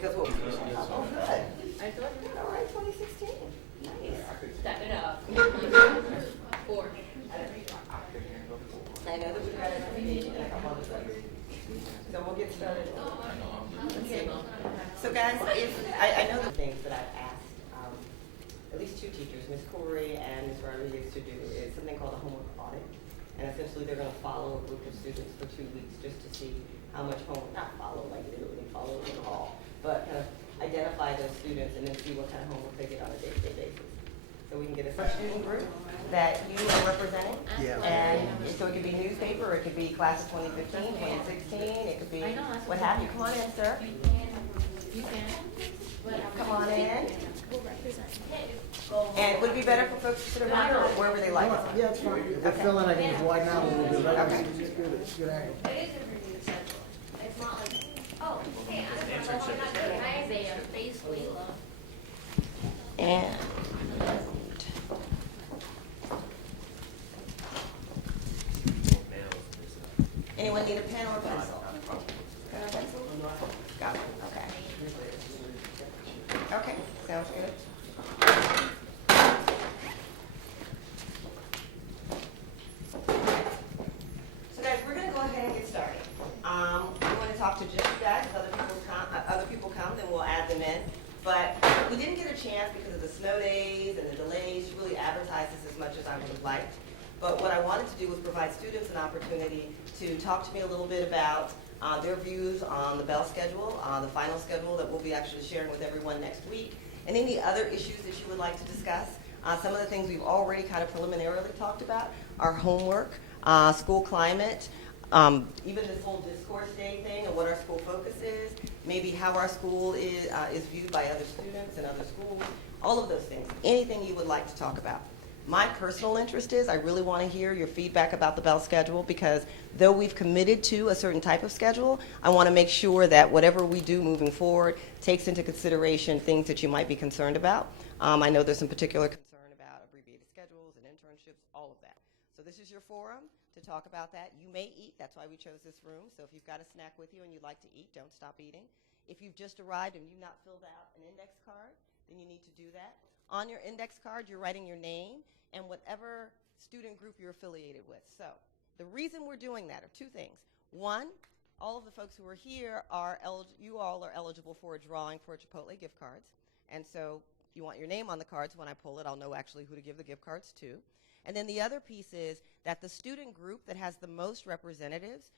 Because what? Oh, good. All right, 2016. Nice. Step it up. 4. I know that we've got an invitation and a couple other things. So we'll get started. Okay. So guys, if I know the things that I've asked at least 2 teachers, Ms. Corey and Ms. Rodriguez, to do is something called a homework audit. And essentially they're going to follow a group of students for 2 weeks just to see how much homework, not follow like literally follow in the hall, but kind of identify those students and then see what kind of homework they get on a day-to-day basis. So we can get a student group that you are representing. Yeah. And so it could be newspaper, it could be class of 2015, 2016, it could be what have you. Come on in, sir. You can. Come on in. And would it be better for folks to sit around or wherever they like? Yeah, it's fine. If they're filling, I can just widen out a little bit. Okay. Just good angle. It's not like, oh, hey, I have a face wheel. And anyone need a pen or a pencil? Pen or pencil? Got it. Okay. Okay, sounds good. So guys, we're going to go ahead and get started. We want to talk to just you guys. If other people come, then we'll add them in. But we didn't get a chance because of the snow days and the delays to really advertise this as much as I would have liked. But what I wanted to do was provide students an opportunity to talk to me a little bit about their views on the Bell schedule, the final schedule that we'll be actually sharing with everyone next week, and any other issues that you would like to discuss. Some of the things we've already kind of preliminarily talked about are homework, school climate, even this whole discourse day thing and what our school focus is, maybe how our school is viewed by other students and other schools, all of those things, anything you would like to talk about. My personal interest is I really want to hear your feedback about the Bell schedule because though we've committed to a certain type of schedule, I want to make sure that whatever we do moving forward takes into consideration things that you might be concerned about. I know there's some particular concern about abbreviated schedules and internships, all of that. So this is your forum to talk about that. You may eat. That's why we chose this room. So if you've got a snack with you and you'd like to eat, don't stop eating. If you've just arrived and you've not filled out an index card, then you need to do that. On your index card, you're writing your name and whatever student group you're affiliated with. So the reason we're doing that are 2 things. One, all of the folks who are here you all are eligible for a drawing for Chipotle gift cards. And so you want your name on the cards. When I pull it, I'll know actually who to give the gift cards to. And then the other piece is that the student group that has the most representatives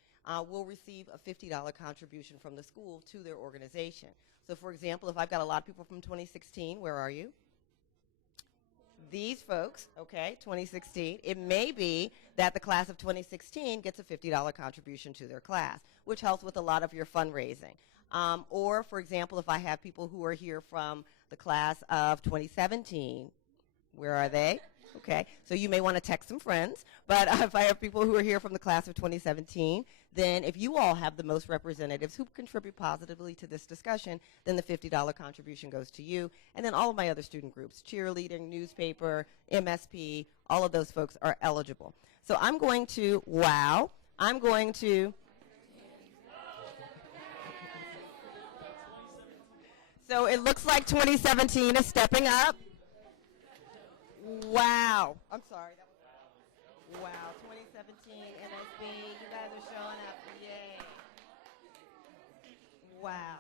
will receive a $50 contribution from the school to their organization. So for example, if I've got a lot of people from 2016, where are you? These folks, okay, 2016, it may be that the class of 2016 gets a $50 contribution to their class, which helps with a lot of your fundraising. Or, for example, if I have people who are here from the class of 2017, where are they? Okay, so you may want to text some friends, but if I have people who are here from the class of 2017, then if you all have the most representatives who contribute positively to this discussion, then the $50 contribution goes to you. And then all of my other student groups, cheerleading, newspaper, MSP, all of those folks are eligible. So I'm going to, so it looks like 2017 is stepping up. Wow. I'm sorry. Wow. 2017 NSB. You guys are showing up. Yay. Wow.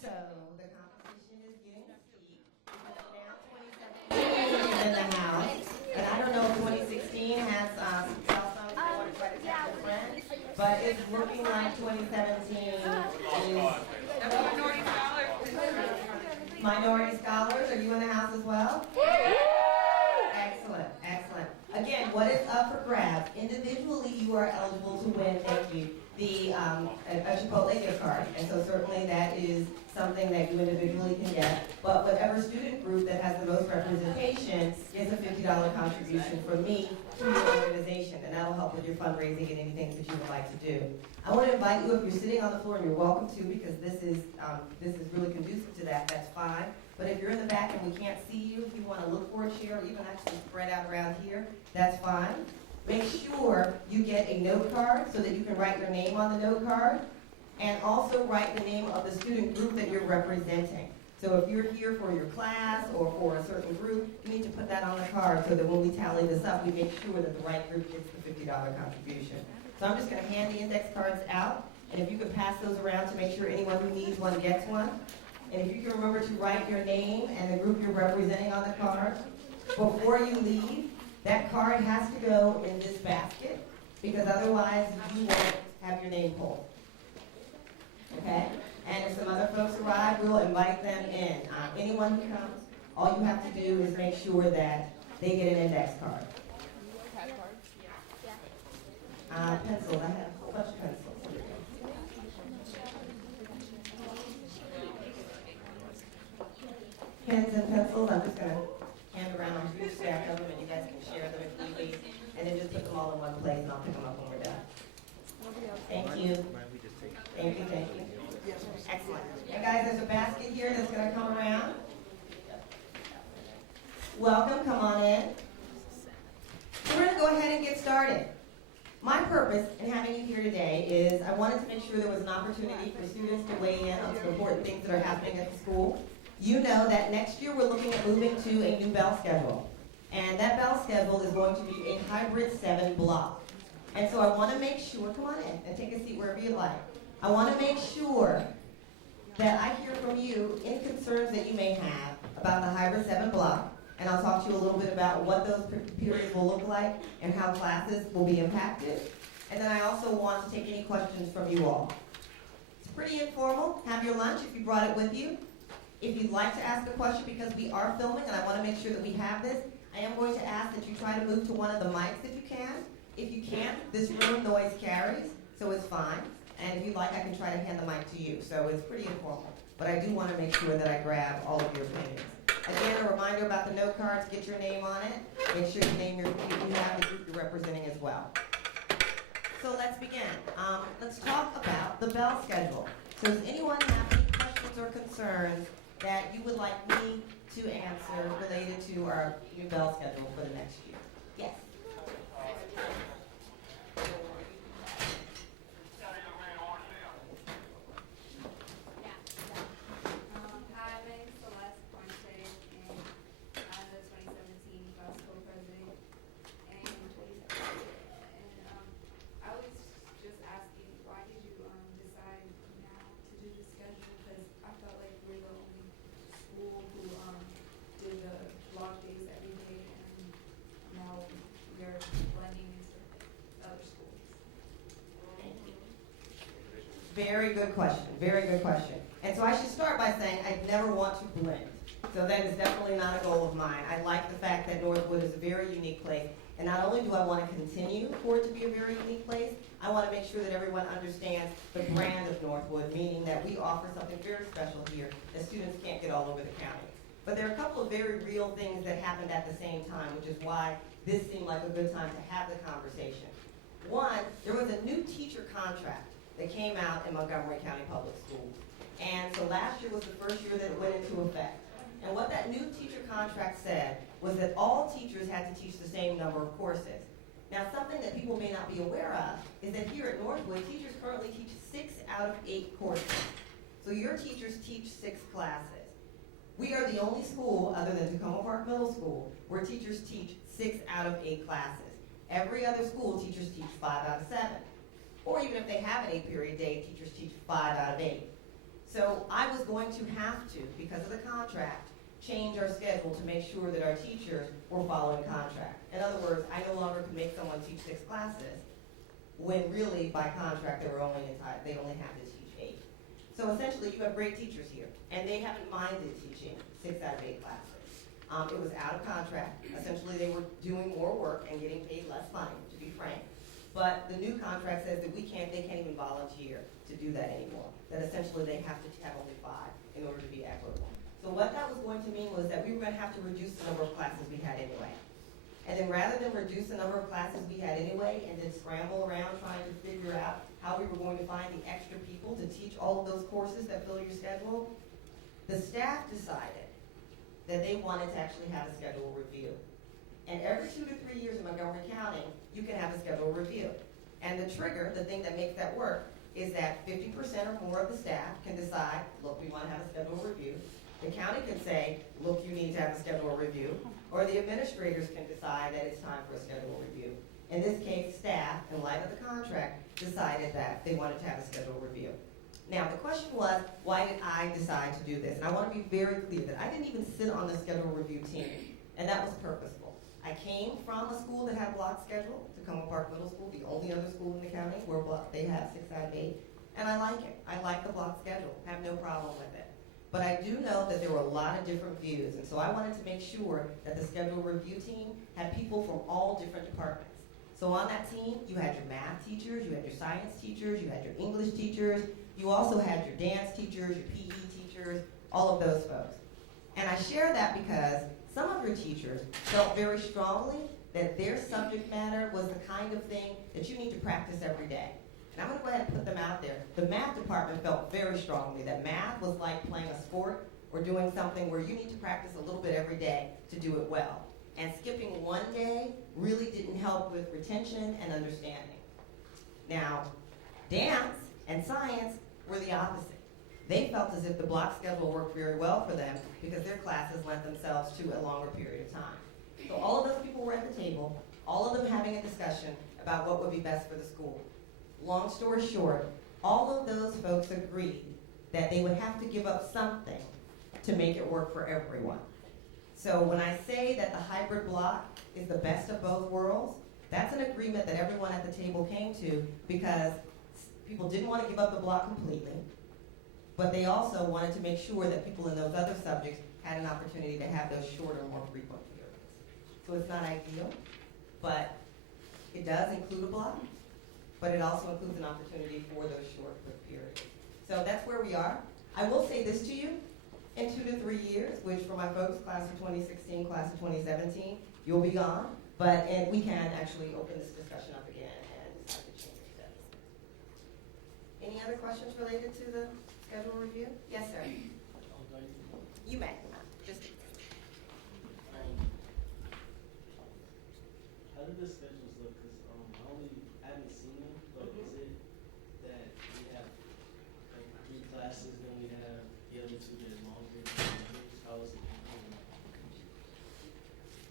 So the competition is getting steep. Now 2017 is in the house. And I don't know if 2016 has some cell phones they want to try to tell their friends. But it's looking like 2017 is... Minority scholars, are you in the house as well? Excellent, excellent. Again, what is up for grabs? Individually, you are eligible to win, thank you, a Chipotle gift card. And so certainly that is something that you individually can get. But whatever student group that has the most representation gets a $50 contribution from me to your organization. And that'll help with your fundraising and anything that you would like to do. I want to invite you, if you're sitting on the floor, and you're welcome to, because this is really conducive to that, that's fine. But if you're in the back and we can't see you, if you want to look for a chair or even actually spread out around here, that's fine. make sure you get a note card so that you can write your name on the note card, and also write the name of the student group that you're representing. So if you're here for your class or for a certain group, you need to put that on the card so that when we tally this up, we make sure that the right group gets the $50 contribution. So I'm just going to hand the index cards out, and if you could pass those around to make sure anyone who needs one gets one. And if you can remember to write your name and the group you're representing on the card. Before you leave, that card has to go in this basket, because otherwise you won't have your name pulled. Okay? And if some other folks arrive, we'll invite them in. Anyone who comes, all you have to do is make sure that they get an index card. Pencils, I have a whole bunch of pencils. Pens and pencils, I'm just going to hand around a huge stack of them, and you guys can share them if you please. And then just put them all in one place, and I'll pick them up when we're done. Thank you. Thank you, thank you. Excellent. And guys, there's a basket here that's going to come around. Welcome, come on in. We're going to go ahead and get started. My purpose in having you here today is I wanted to make sure there was an opportunity for students to weigh in on some important things that are happening at the school. You know that next year we're looking at moving to a new bell schedule. And that bell schedule is going to be a hybrid 7 block. And so I want to make sure, come on in and take a seat wherever you like. I want to make sure that I hear from you any concerns that you may have about the hybrid 7 block. And I'll talk to you a little bit about what those periods will look like and how classes will be impacted. And then I also want to take any questions from you all. It's pretty informal. Have your lunch if you brought it with you. If you'd like to ask a question, because we are filming and I want to make sure that we have this, I am going to ask that you try to move to one of the mics if you can. If you can't, this room noise carries, so it's fine. And if you'd like, I can try to hand the mic to you. So it's pretty informal. But I do want to make sure that I grab all of your opinions. Again, a reminder about the note cards, get your name on it. Make sure you name you have the group you're representing as well. So let's begin. Let's talk about the bell schedule. So does anyone have any questions or concerns that you would like me to answer related to our new bell schedule for the next year? Yes? Very good question, very good question. And so I should start by saying I never want to blend. So that is definitely not a goal of mine. I like the fact that Northwood is a very unique place. And not only do I want to continue for it to be a very unique place, I want to make sure that everyone understands the brand of Northwood, meaning that we offer something very special here that students can't get all over the county. But there are a couple of very real things that happened at the same time, which is why this seemed like a good time to have the conversation. One, there was a new teacher contract that came out in Montgomery County Public Schools. And so last year was the first year that it went into effect. And what that new teacher contract said was that all teachers had to teach the same number of courses. Now, something that people may not be aware of is that here at Northwood, teachers currently teach 6 out of 8 courses. So your teachers teach 6 classes. We are the only school, other than Tacoma Park Middle School, where teachers teach 6 out of 8 classes. Every other school, teachers teach 5 out of 7. Or even if they have an 8-period day, teachers teach 5 out of 8. So I was going to have to, because of the contract, change our schedule to make sure that our teachers were following contract. In other words, I no longer could make someone teach 6 classes when really by contract they only have to teach 8. So essentially you have great teachers here, and they haven't minded teaching 6 out of 8 classes. It was out of contract. Essentially they were doing more work and getting paid less money, to be frank. But the new contract says that they can't even volunteer to do that anymore. That essentially they have to have only 5 in order to be equitable. So what that was going to mean was that we were going to have to reduce the number of classes we had anyway. And then rather than reduce the number of classes we had anyway and then scramble around trying to figure out how we were going to find the extra people to teach all of those courses that fill your schedule, the staff decided that they wanted to actually have a schedule review. And every 2 to 3 years in Montgomery County, you can have a schedule review. And the trigger, the thing that makes that work, is that 50% or more of the staff can decide, look, we want to have a schedule review. The county can say, look, you need to have a schedule review. Or the administrators can decide that it's time for a schedule review. In this case, staff, in light of the contract, decided that they wanted to have a schedule review. Now, the question was, why did I decide to do this? And I want to be very clear that I didn't even sit on the schedule review team, and that was purposeful. I came from a school that had a block schedule, Tacoma Park Middle School, the only other school in the county where they have 6 out of 8, and I like it. I like the block schedule. I have no problem with it. But I do know that there were a lot of different views, and so I wanted to make sure that the schedule review team had people from all different departments. So on that team, you had your math teachers, you had your science teachers, you had your English teachers, you also had your dance teachers, your PE teachers, all of those folks. And I share that because some of your teachers felt very strongly that their subject matter was the kind of thing that you need to practice every day. And I'm going to go ahead and put them out there. The math department felt very strongly that math was like playing a sport or doing something where you need to practice a little bit every day to do it well. And skipping one day really didn't help with retention and understanding. Now, dance and science were the opposite. They felt as if the block schedule worked very well for them because their classes lent themselves to a longer period of time. So all of those people were at the table, all of them having a discussion about what would be best for the school. Long story short, all of those folks agreed that they would have to give up something to make it work for everyone. So when I say that the hybrid block is the best of both worlds, that's an agreement that everyone at the table came to because people didn't want to give up the block completely, but they also wanted to make sure that people in those other subjects had an opportunity to have those shorter, more frequent periods. So it's not ideal, but it does include a block, but it also includes an opportunity for those short, quick periods. So that's where we are. I will say this to you. In 2 to 3 years, which for my folks, class of 2016, class of 2017, you'll be gone. And we can actually open this discussion up again and decide to change it. Any other questions related to the schedule review? Yes, sir. You may. Just. How do the schedules look? Because I haven't seen them, but is it that we have like 3 classes, then we have the other 2 that are longer? How is it?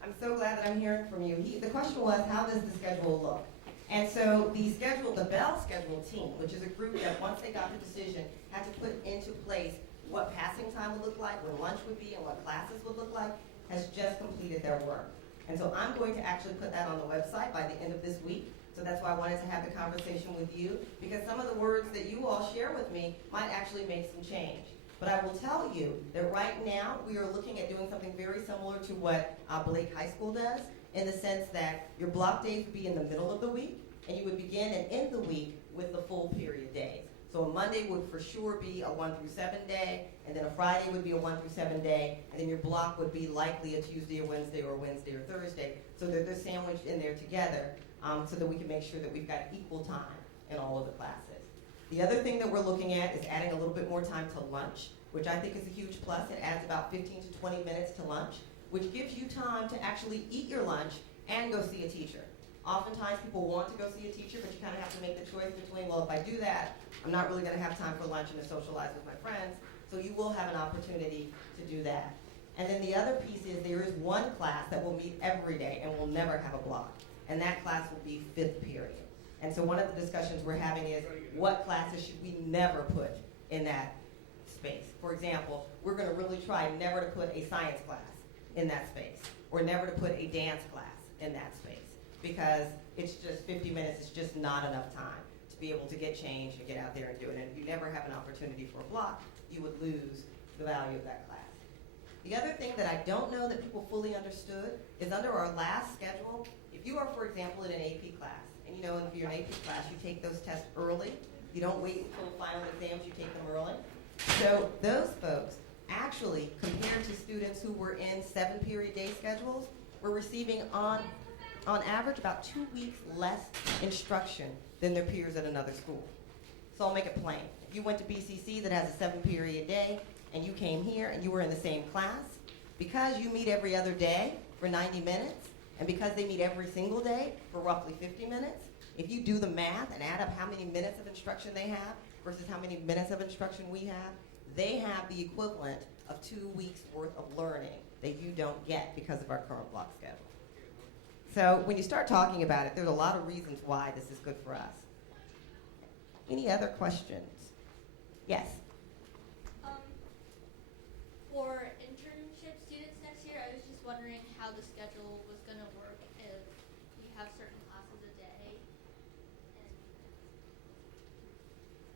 I'm so glad that I'm hearing from you. The question was, how does the schedule look? And so the Bell schedule team, which is a group that once they got the decision, had to put into place what passing time would look like, when lunch would be, and what classes would look like, has just completed their work. And so I'm going to actually put that on the website by the end of this week. So that's why I wanted to have the conversation with you, because some of the words that you all share with me might actually make some change. But I will tell you that right now we are looking at doing something very similar to what Blake High School does, in the sense that your block days would be in the middle of the week, and you would begin and end the week with the full period days. So a Monday would for sure be a 1 through 7 day, and then a Friday would be a 1 through 7 day, and then your block would be likely a Tuesday or Wednesday or Wednesday or Thursday. So they're sandwiched in there together so that we can make sure that we've got equal time in all of the classes. The other thing that we're looking at is adding a little bit more time to lunch, which I think is a huge plus. It adds about 15 to 20 minutes to lunch, which gives you time to actually eat your lunch and go see a teacher. Oftentimes people want to go see a teacher, but you kind of have to make the choice between, well, if I do that, I'm not really going to have time for lunch and to socialize with my friends. So you will have an opportunity to do that. And then the other piece is there is one class that will meet every day and will never have a block. And that class will be 5th period. And so one of the discussions we're having is what classes should we never put in that space. For example, we're going to really try never to put a science class in that space, or never to put a dance class in that space, because it's just 50 minutes, it's just not enough time to be able to get changed and get out there and do it. And if you never have an opportunity for a block, you would lose the value of that class. The other thing that I don't know that people fully understood is under our last schedule, if you are, for example, in an AP class, and you know, if you're in an AP class, you take those tests early. You don't wait until final exams, you take them early. So those folks actually, compared to students who were in 7-period day schedules, were receiving on average about 2 weeks less instruction than their peers at another school. So I'll make it plain. If you went to BCC that has a 7-period day, and you came here and you were in the same class, because you meet every other day for 90 minutes, And because they meet every single day for roughly 50 minutes, if you do the math and add up how many minutes of instruction they have versus how many minutes of instruction we have, they have the equivalent of 2 weeks worth of learning that you don't get because of our current block schedule. So when you start talking about it, there's a lot of reasons why this is good for us. Any other questions? Yes? For internship students next year, I was just wondering how the schedule was going to work if we have certain classes a day.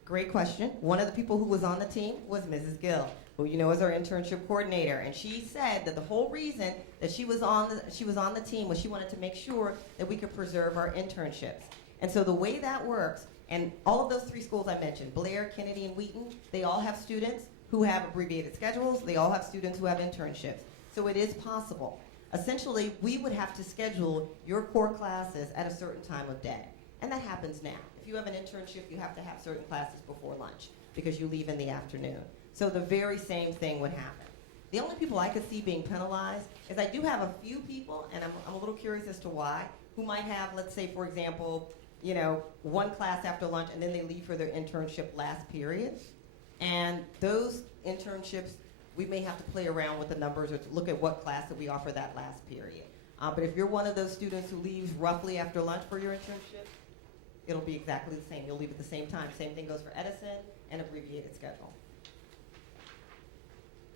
Great question. One of the people who was on the team was Mrs. Gill, who you know is our internship coordinator, and she said that the whole reason that she was on the team was she wanted to make sure that we could preserve our internships. And so the way that works, and all of those 3 schools I mentioned, Blair, Kennedy, and Wheaton, they all have students who have abbreviated schedules. They all have students who have internships. So it is possible. Essentially, we would have to schedule your core classes at a certain time of day. And that happens now. If you have an internship, you have to have certain classes before lunch because you leave in the afternoon. So the very same thing would happen. The only people I could see being penalized is I do have a few people, and I'm a little curious as to why, who might have, let's say, for example, you know, 1 class after lunch and then they leave for their internship last period. And those internships, we may have to play around with the numbers or to look at what class that we offer that last period. But if you're one of those students who leaves roughly after lunch for your internship, it'll be exactly the same. You'll leave at the same time. Same thing goes for Edison and abbreviated schedule.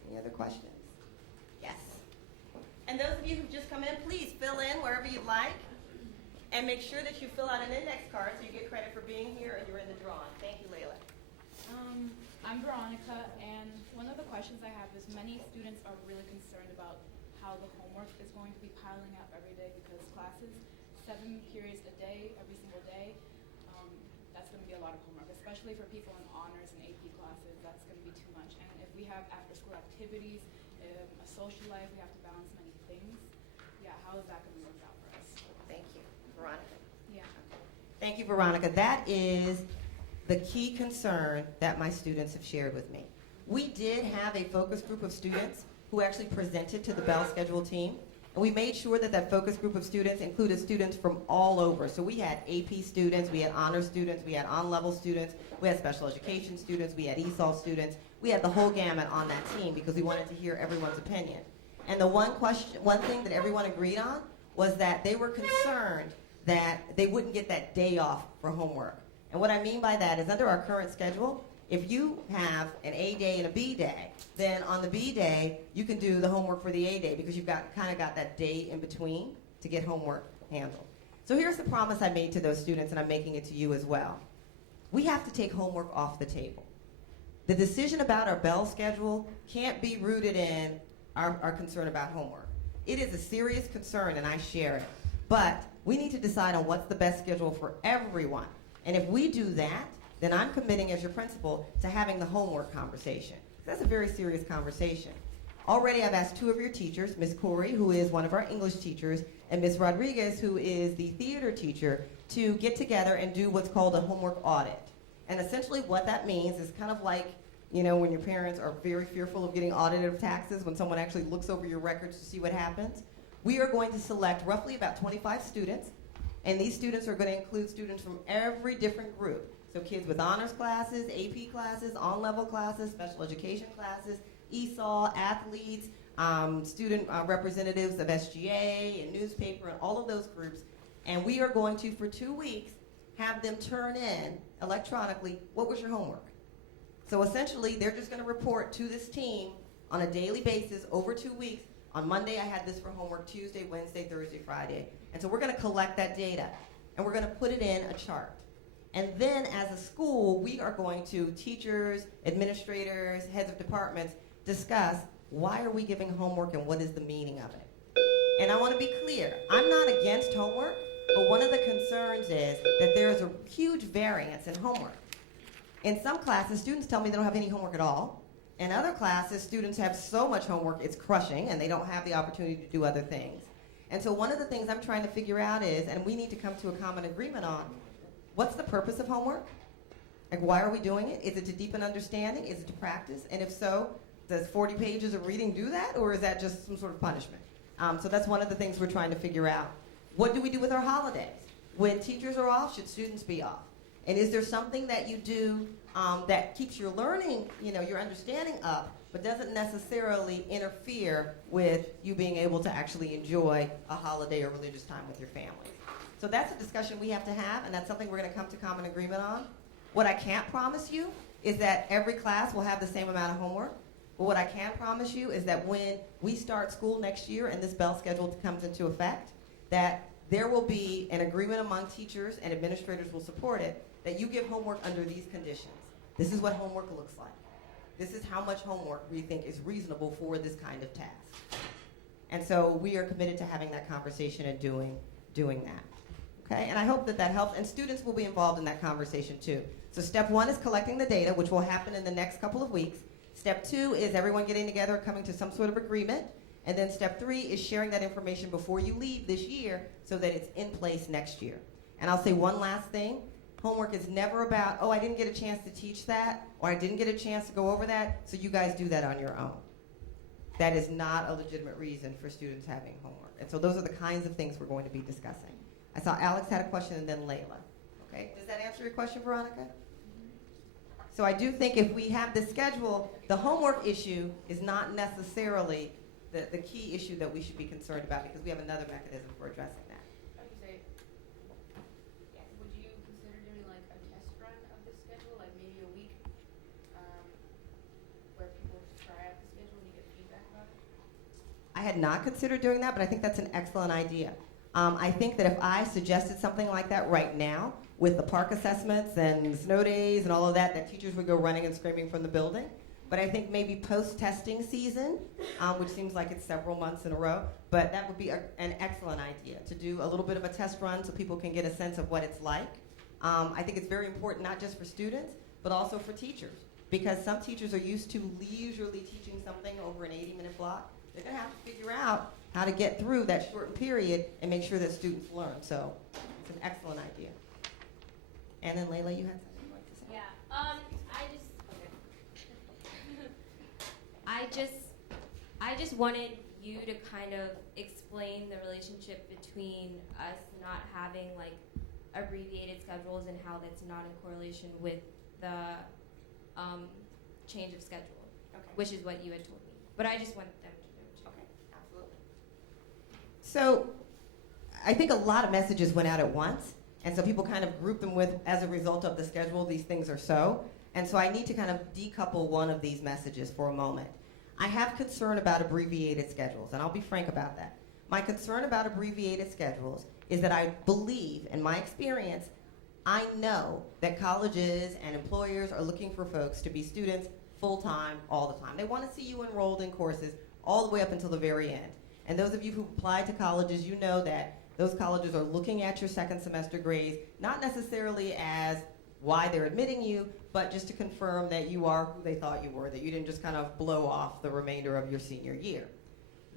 Any other questions? Yes. And those of you who've just come in, please fill in wherever you'd like. And make sure that you fill out an index card so you get credit for being here and you're in the drawing. Thank you, Layla. I'm Veronica, and one of the questions I have is many students are really concerned about how the homework is going to be piling up every day because classes, 7 periods a day, every single day, that's going to be a lot of homework, especially for people in honors and AP classes. That's going to be too much. And if we have after-school activities, a social life, we have to balance many things. Yeah, how is that going to work out for us? Thank you. Veronica? Yeah. Thank you, Veronica. That is the key concern that my students have shared with me. We did have a focus group of students who actually presented to the Bell Schedule team, and we made sure that that focus group of students included students from all over. So we had AP students, we had honor students, we had on-level students, we had special education students, we had ESOL students. We had the whole gamut on that team because we wanted to hear everyone's opinion. And the one thing that everyone agreed on was that they were concerned that they wouldn't get that day off for homework. And what I mean by that is under our current schedule, if you have an A day and a B day, then on the B day, you can do the homework for the A day because you've kind of got that day in between to get homework handled. So here's the promise I made to those students, and I'm making it to you as well. We have to take homework off the table. The decision about our Bell schedule can't be rooted in our concern about homework. It is a serious concern, and I share it. But we need to decide on what's the best schedule for everyone. And if we do that, then I'm committing as your principal to having the homework conversation. That's a very serious conversation. Already I've asked 2 of your teachers, Ms. Corey, who is one of our English teachers, and Ms. Rodriguez, who is the theater teacher, to get together and do what's called a homework audit. And essentially what that means is kind of like, you know, when your parents are very fearful of getting audited of taxes, when someone actually looks over your records to see what happens. We are going to select roughly about 25 students, and these students are going to include students from every different group. So kids with honors classes, AP classes, on-level classes, special education classes, ESOL, athletes, student representatives of SGA and newspaper and all of those groups. And we are going to, for 2 weeks, have them turn in electronically, what was your homework? So essentially, they're just going to report to this team on a daily basis over 2 weeks. On Monday, I had this for homework, Tuesday, Wednesday, Thursday, Friday. And so we're going to collect that data, and we're going to put it in a chart. And then as a school, we are going to, teachers, administrators, heads of departments, discuss why are we giving homework and what is the meaning of it. And I want to be clear, I'm not against homework, but one of the concerns is that there is a huge variance in homework. In some classes, students tell me they don't have any homework at all. In other classes, students have so much homework, it's crushing, and they don't have the opportunity to do other things. And so one of the things I'm trying to figure out is, and we need to come to a common agreement on, what's the purpose of homework? Like, why are we doing it? Is it to deepen understanding? Is it to practice? And if so, does 40 pages of reading do that, or is that just some sort of punishment? So that's one of the things we're trying to figure out. What do we do with our holidays? When teachers are off, should students be off? And is there something that you do that keeps your learning, your understanding up, but doesn't necessarily interfere with you being able to actually enjoy a holiday or religious time with your family? So that's a discussion we have to have, and that's something we're going to come to common agreement on. What I can't promise you is that every class will have the same amount of homework. But what I can promise you is that when we start school next year and this bell schedule comes into effect, that there will be an agreement among teachers, and administrators will support it, that you give homework under these conditions. This is what homework looks like. This is how much homework we think is reasonable for this kind of task. And so we are committed to having that conversation and doing that. Okay, and I hope that helps, and students will be involved in that conversation too. So step 1 is collecting the data, which will happen in the next couple of weeks. Step 2 is everyone getting together, coming to some sort of agreement. And then step 3 is sharing that information before you leave this year so that it's in place next year. And I'll say one last thing. Homework is never about, I didn't get a chance to teach that, or I didn't get a chance to go over that, so you guys do that on your own. That is not a legitimate reason for students having homework. And so those are the kinds of things we're going to be discussing. I saw Alex had a question and then Layla. Okay, does that answer your question, Veronica? So I do think if we have the schedule, the homework issue is not necessarily the key issue that we should be concerned about, because we have another mechanism for addressing that. Like you say, would you consider doing like a test run of the schedule, like maybe a week, where people try out the schedule and you get feedback about it? I had not considered doing that, but I think that's an excellent idea. I think that if I suggested something like that right now, with the park assessments and snow days and all of that, that teachers would go running and screaming from the building. But I think maybe post-testing season, which seems like it's several months in a row, but that would be an excellent idea, to do a little bit of a test run so people can get a sense of what it's like. I think it's very important not just for students, but also for teachers, because some teachers are used to leisurely teaching something over an 80-minute block. They're going to have to figure out how to get through that shortened period and make sure that students learn. So it's an excellent idea. And then Layla, you had something you'd like to say? I just wanted you to kind of explain the relationship between us not having like abbreviated schedules and how that's not in correlation with the change of schedule, which is what you had told me. But I just wanted them to know too. Okay, absolutely. So I think a lot of messages went out at once, and so people kind of group them with, as a result of the schedule, these things are so. And so I need to kind of decouple one of these messages for a moment. I have concern about abbreviated schedules, and I'll be frank about that. My concern about abbreviated schedules is that I believe, in my experience, I know that colleges and employers are looking for folks to be students full-time, all the time. They want to see you enrolled in courses all the way up until the very end. And those of you who applied to colleges, you know that those colleges are looking at your second semester grades, not necessarily as why they're admitting you, but just to confirm that you are who they thought you were, that you didn't just kind of blow off the remainder of your senior year.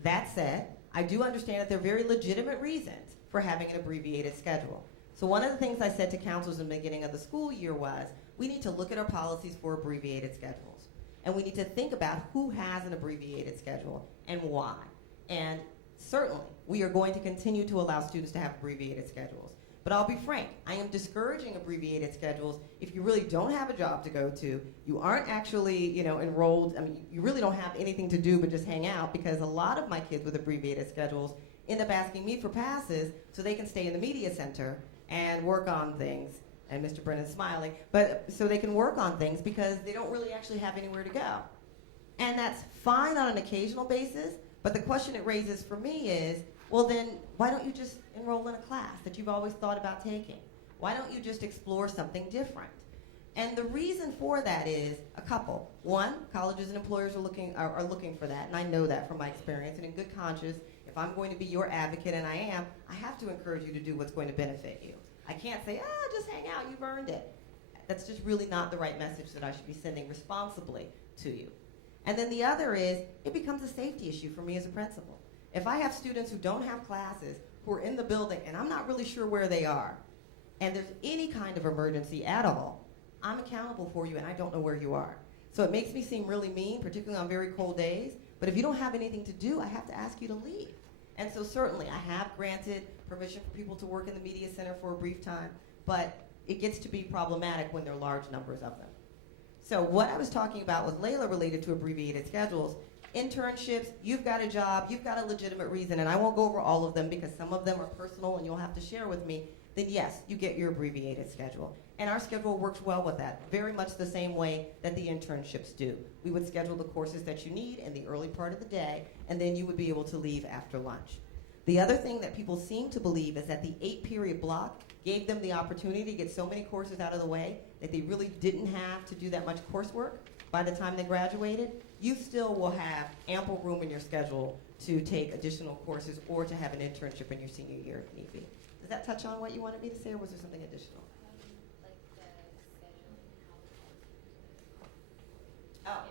That said, I do understand that there are very legitimate reasons for having an abbreviated schedule. So one of the things I said to counselors in the beginning of the school year was, we need to look at our policies for abbreviated schedules. And we need to think about who has an abbreviated schedule and why. And certainly, we are going to continue to allow students to have abbreviated schedules. But I'll be frank, I am discouraging abbreviated schedules if you really don't have a job to go to, you aren't actually, enrolled, you really don't have anything to do but just hang out, because a lot of my kids with abbreviated schedules end up asking me for passes so they can stay in the media center and work on things. And Mr. Brennan's smiling, but so they can work on things because they don't really actually have anywhere to go. And that's fine on an occasional basis, but the question it raises for me is, well then, why don't you just enroll in a class that you've always thought about taking? Why don't you just explore something different? And the reason for that is a couple. One, colleges and employers are looking for that, and I know that from my experience, and in good conscience, if I'm going to be your advocate, and I am, I have to encourage you to do what's going to benefit you. I can't say, just hang out, you've earned it. That's just really not the right message that I should be sending responsibly to you. And then the other is, it becomes a safety issue for me as a principal. If I have students who don't have classes, who are in the building, and I'm not really sure where they are, and there's any kind of emergency at all, I'm accountable for you and I don't know where you are. So it makes me seem really mean, particularly on very cold days, but if you don't have anything to do, I have to ask you to leave. And so certainly I have granted permission for people to work in the media center for a brief time, but it gets to be problematic when there are large numbers of them. So what I was talking about with Layla related to abbreviated schedules, internships, you've got a job, you've got a legitimate reason, and I won't go over all of them because some of them are personal and you'll have to share with me, then yes, you get your abbreviated schedule. And our schedule works well with that, very much the same way that the internships do. We would schedule the courses that you need in the early part of the day, and then you would be able to leave after lunch. The other thing that people seem to believe is that the 8-period block gave them the opportunity to get so many courses out of the way that they really didn't have to do that much coursework by the time they graduated. You still will have ample room in your schedule to take additional courses or to have an internship in your senior year if need be. Does that touch on what you wanted me to say, or was there something additional? Oh,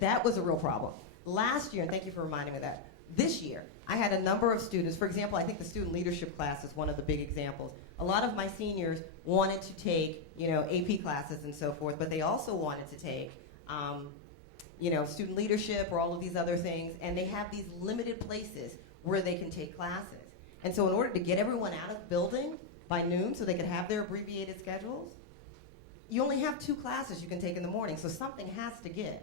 that was a real problem. Last year, and thank you for reminding me of that, this year, I had a number of students. For example, I think the student leadership class is one of the big examples. A lot of my seniors wanted to take, AP classes and so forth, but they also wanted to take, student leadership or all of these other things, and they have these limited places where they can take classes. And so in order to get everyone out of the building by noon so they could have their abbreviated schedules, you only have 2 classes you can take in the morning, so something has to give.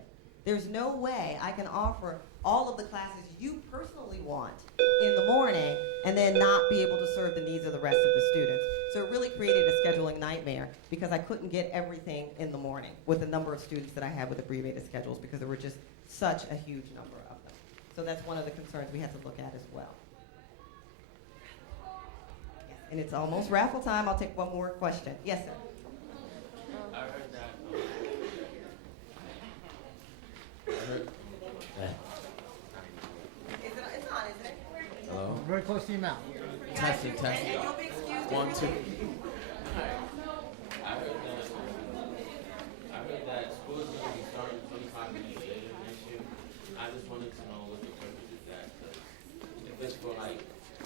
There's no way I can offer all of the classes you personally want in the morning and then not be able to serve the needs of the rest of the students. So it really created a scheduling nightmare because I couldn't get everything in the morning with the number of students that I had with abbreviated schedules because there were just such a huge number of them. So that's one of the concerns we have to look at as well. Yes, and it's almost raffle time. I'll take one more question. Yes, sir. I heard that. It's on, isn't it? Hello? Very close to your mouth. Testing, testing. And you'll be excused. 1, 2. I heard that school is going to be starting 25 minutes later next year. I just wanted to know what the purpose is that. Because if it's for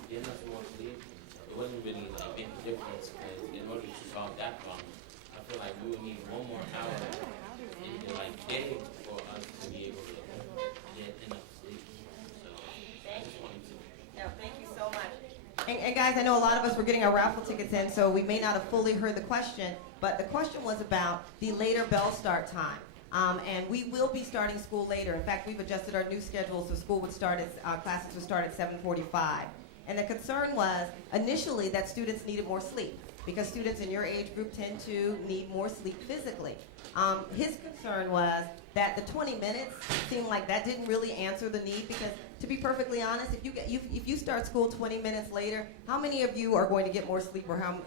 getting us more sleep, it wouldn't really make a difference. Because in order to solve that problem, I feel like we would need 1 more hour in the day for us to be able to get enough sleep. So I just wanted to. No, thank you so much. And guys, I know a lot of us were getting our raffle tickets in, so we may not have fully heard the question, but the question was about the later bell start time. And we will be starting school later. In fact, we've adjusted our new schedule so school would start classes would start at 7:45. And the concern was initially that students needed more sleep because students in your age group tend to need more sleep physically. His concern was that the 20 minutes seemed like that didn't really answer the need because, to be perfectly honest, if you start school 20 minutes later, how many of you are going to get more sleep or how?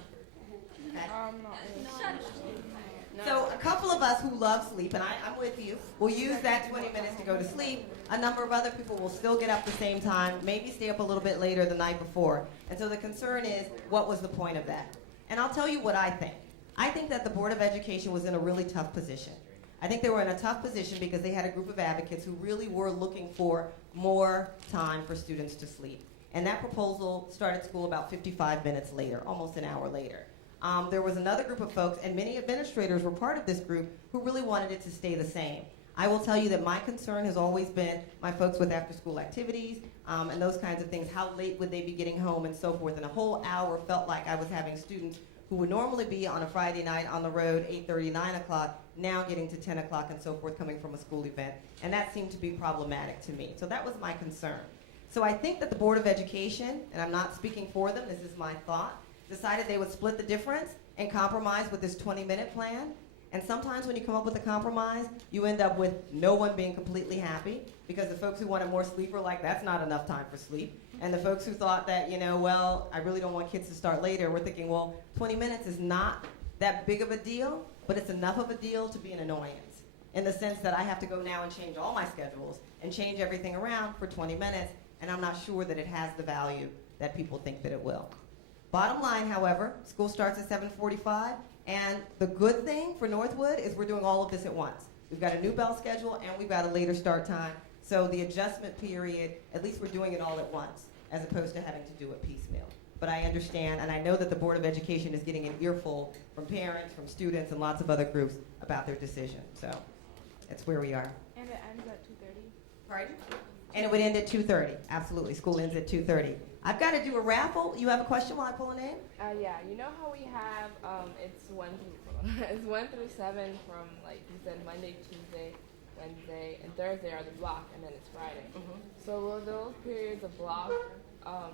So a couple of us who love sleep, and I'm with you, will use that 20 minutes to go to sleep. A number of other people will still get up the same time, maybe stay up a little bit later the night before. And so the concern is, what was the point of that? And I'll tell you what I think. I think that the Board of Education was in a really tough position. I think they were in a tough position because they had a group of advocates who really were looking for more time for students to sleep. And that proposal started school about 55 minutes later, almost an hour later. There was another group of folks, and many administrators were part of this group, who really wanted it to stay the same. I will tell you that my concern has always been my folks with after-school activities and those kinds of things. How late would they be getting home and so forth? And a whole hour felt like I was having students who would normally be on a Friday night on the road, 8:30, 9 o'clock, now getting to 10 o'clock and so forth, coming from a school event. And that seemed to be problematic to me. So that was my concern. So I think that the Board of Education, and I'm not speaking for them, this is my thought, decided they would split the difference and compromise with this 20-minute plan. And sometimes when you come up with a compromise, you end up with no one being completely happy because the folks who wanted more sleep were like, that's not enough time for sleep. And the folks who thought that, I really don't want kids to start later, we're thinking, well, 20 minutes is not that big of a deal, but it's enough of a deal to be an annoyance in the sense that I have to go now and change all my schedules and change everything around for 20 minutes, and I'm not sure that it has the value that people think that it will. Bottom line, however, school starts at 7:45, and the good thing for Northwood is we're doing all of this at once. We've got a new bell schedule, and we've got a later start time. So the adjustment period, at least we're doing it all at once, as opposed to having to do it piecemeal. But I understand, and I know that the Board of Education is getting an earful from parents, from students, and lots of other groups about their decision. So that's where we are. And it ends at 2:30. Pardon? And it would end at 2:30. Absolutely, school ends at 2:30. I've got to do a raffle. You have a question while I pull a name? Yeah, you know how we have it's it's 1 through 7 from like you said Monday, Tuesday, Wednesday, and Thursday are the block, and then it's Friday. So will those periods of block,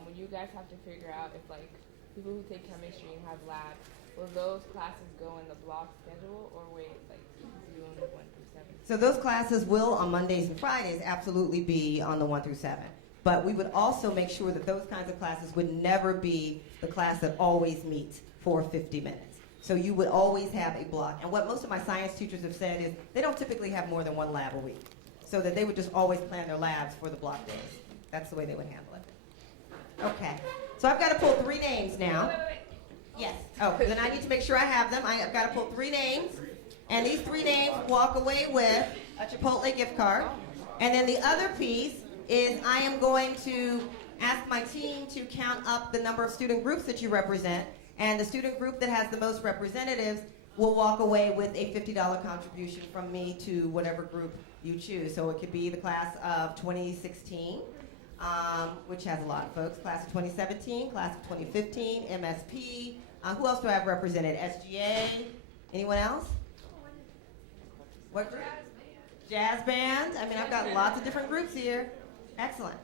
when you guys have to figure out if like people who take chemistry and have labs, will those classes go in the block schedule or wait like June 1 through 7? So those classes will, on Mondays and Fridays, absolutely be on the 1 through 7. But we would also make sure that those kinds of classes would never be the class that always meets for 50 minutes. So you would always have a block. And what most of my science teachers have said is they don't typically have more than one lab a week. So that they would just always plan their labs for the block days. That's the way they would handle it. Okay. So I've got to pull 3 names now. Wait. Yes. Oh, then I need to make sure I have them. I've got to pull 3 names. And these 3 names walk away with a Chipotle gift card. And then the other piece is I am going to ask my team to count up the number of student groups that you represent. And the student group that has the most representatives will walk away with a $50 contribution from me to whatever group you choose. So it could be the class of 2016, which has a lot of folks, class of 2017, class of 2015, MSP. Who else do I have represented? SGA? Anyone else? What group? Jazz band. I mean, I've got lots of different groups here. Excellent.